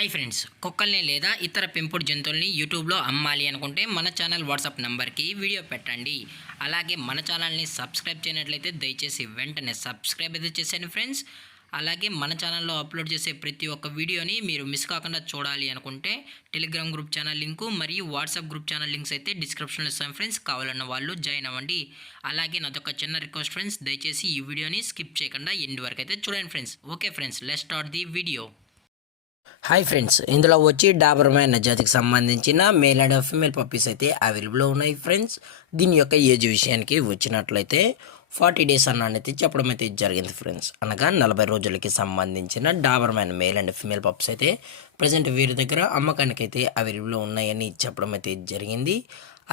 Hi friends, కుక్కల్ని లేదా ఇతర పెంపుడు జంతువుల్ని యూట్యూబ్లో అమ్మాలి అనుకుంటే మన ఛానల్ వాట్సాప్ నెంబర్కి వీడియో పెట్టండి. అలాగే మన ఛానల్ని సబ్స్క్రైబ్ చేయనట్లయితే దయచేసి వెంటనే సబ్స్క్రైబ్ అయితే చేసేయండి ఫ్రెండ్స్. అలాగే మన ఛానల్లో అప్లోడ్ చేసే ప్రతి ఒక్క వీడియోని మీరు మిస్ కాకుండా చూడాలి అనుకుంటే టెలిగ్రామ్ గ్రూప్ ఛానల్ లింకు మరియు వాట్సాప్ గ్రూప్ ఛానల్ లింక్స్ అయితే డిస్క్రిప్షన్లో ఇస్తాను ఫ్రెండ్స్. కావాలన్న వాళ్ళు జాయిన్ అవ్వండి. అలాగే నాదొక చిన్న రిక్వెస్ట్ ఫ్రెండ్స్, దయచేసి ఈ వీడియోని స్కిప్ చేయకుండా ఎండ్ వరకు అయితే చూడండి friends. Okay friends, let's start the video. Hi friends, ఇందులో వచ్చి డాబర్మ్యాన్ జాతికి సంబంధించిన మేల్ అండ్ ఫీమేల్ పప్పీస్ అయితే అవైలబుల్లో ఉన్నాయి ఫ్రెండ్స్. దీని యొక్క ఏజ్ విషయానికి వచ్చినట్లయితే 40 డేస్ అన్నది చెప్పడం అయితే జరిగింది ఫ్రెండ్స్. అనగా 40 రోజులకి సంబంధించిన Doberman male and female pups అయితే ప్రజెంట్ వీరి దగ్గర అమ్మకానికి అయితే అవైలబుల్లో ఉన్నాయని చెప్పడం అయితే జరిగింది.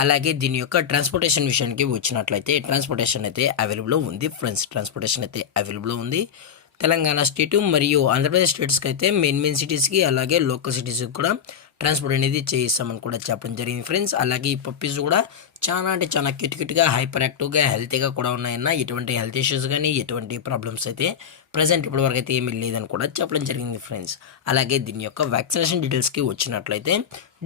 అలాగే దీని యొక్క ట్రాన్స్పోర్టేషన్ విషయానికి వచ్చినట్లయితే ట్రాన్స్పోర్టేషన్ అయితే అవైలబుల్లో ఉంది ఫ్రెండ్స్. ట్రాన్స్పోర్టేషన్ అయితే అవైలబుల్లో ఉంది. తెలంగాణ స్టేటు మరియు ఆంధ్రప్రదేశ్ స్టేట్స్కి అయితే మెయిన్ సిటీస్కి అలాగే లోకల్ సిటీస్కి కూడా ట్రాన్స్పోర్ట్ అనేది చేయిస్తామని కూడా చెప్పడం జరిగింది ఫ్రెండ్స్. అలాగే ఈ పప్పీస్ కూడా చాలా అంటే చాలా క్యూట్గా హైపర్ యాక్టివ్గా హెల్తీగా కూడా ఉన్నాయన్న. ఎటువంటి హెల్త్ ఇష్యూస్ కానీ ఎటువంటి ప్రాబ్లమ్స్ అయితే ప్రజెంట్ ఇప్పటివరకు అయితే ఏమీ లేదని కూడా చెప్పడం జరిగింది ఫ్రెండ్స్. అలాగే దీని యొక్క వ్యాక్సినేషన్ డీటెయిల్స్కి వచ్చినట్లయితే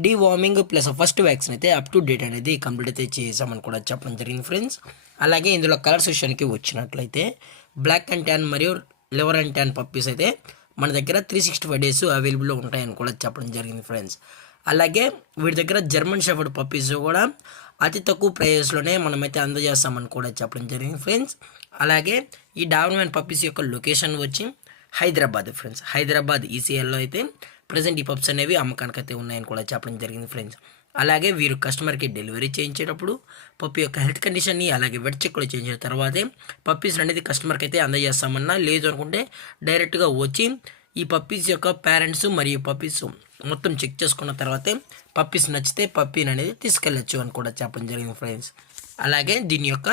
డీవార్మింగ్ ప్లస్ ఫస్ట్ వ్యాక్సిన్ అయితే అప్ టు డేట్ అనేది కంప్లీట్ అయితే చేసామని కూడా చెప్పడం జరిగింది ఫ్రెండ్స్. అలాగే ఇందులో కలర్స్ విషయానికి వచ్చినట్లయితే బ్లాక్ అండ్ ట్యాన్ మరియు లివర్ అండ్ ట్యాన్ పప్పీస్ అయితే మన దగ్గర 365 డేస్ అవైలబుల్లో ఉంటాయని కూడా చెప్పడం జరిగింది ఫ్రెండ్స్. అలాగే వీటి దగ్గర జర్మన్ షెఫర్డ్ పప్పీస్ కూడా అతి తక్కువ ప్రైస్లోనే మనమైతే అందజేస్తామని కూడా చెప్పడం జరిగింది ఫ్రెండ్స్. అలాగే ఈ డాబర్మ్యాన్ పప్పీస్ యొక్క లొకేషన్ వచ్చి హైదరాబాద్ ఫ్రెండ్స్. హైదరాబాద్ ఈసీఎల్లో అయితే ప్రజెంట్ ఈ పప్స్ అనేవి అమ్మకానికి అయితే ఉన్నాయని కూడా చెప్పడం జరిగింది ఫ్రెండ్స్. అలాగే వీరు కస్టమర్కి డెలివరీ చేయించేటప్పుడు పప్పి యొక్క హెల్త్ కండిషన్ని అలాగే వెట్ చెక్ కూడా చేయించిన తర్వాతే పప్పీస్ అనేది కస్టమర్కి అయితే అందజేస్తామన్నా. లేదు అనుకుంటే డైరెక్ట్గా వచ్చి ఈ పప్పీస్ యొక్క పేరెంట్స్ మరియు పప్పీస్ మొత్తం చెక్ చేసుకున్న తర్వాతే పప్పీస్ నచ్చితే పప్పీని అనేది తీసుకెళ్ళచ్చు అని కూడా చెప్పడం జరిగింది ఫ్రెండ్స్. అలాగే దీని యొక్క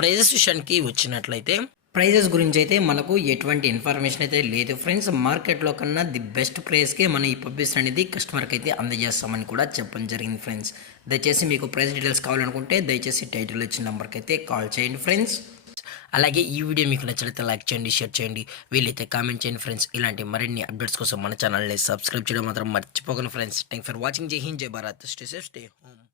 ప్రైజెస్ విషయానికి వచ్చినట్లయితే ప్రైజెస్ గురించి అయితే మనకు ఎటువంటి ఇన్ఫర్మేషన్ అయితే లేదు ఫ్రెండ్స్. మార్కెట్లో కన్నా ది బెస్ట్ ప్రైస్కే మనం ఈ పప్పీస్ అనేది కస్టమర్కి అయితే అందజేస్తామని కూడా చెప్పడం జరిగింది ఫ్రెండ్స్. దయచేసి మీకు ప్రైస్ డీటెయిల్స్ కావాలనుకుంటే దయచేసి టైటిల్ ఇచ్చిన నెంబర్కి అయితే కాల్ చేయండి ఫ్రెండ్స్. అలాగే ఈ వీడియో మీకు నచ్చినట్లయితే లైక్ చేయండి, షేర్ చేయండి, వీలైతే కామెంట్ చేయండి ఫ్రెండ్స్. ఇలాంటి మరిన్ని అప్డేట్స్ కోసం మన ఛానల్ని సబ్స్క్రైబ్ చేయడం మాత్రం మర్చిపోకండి ఫ్రెండ్స్. Thank for watching. జై హింద్, జై Bharat, stay safe, stay home.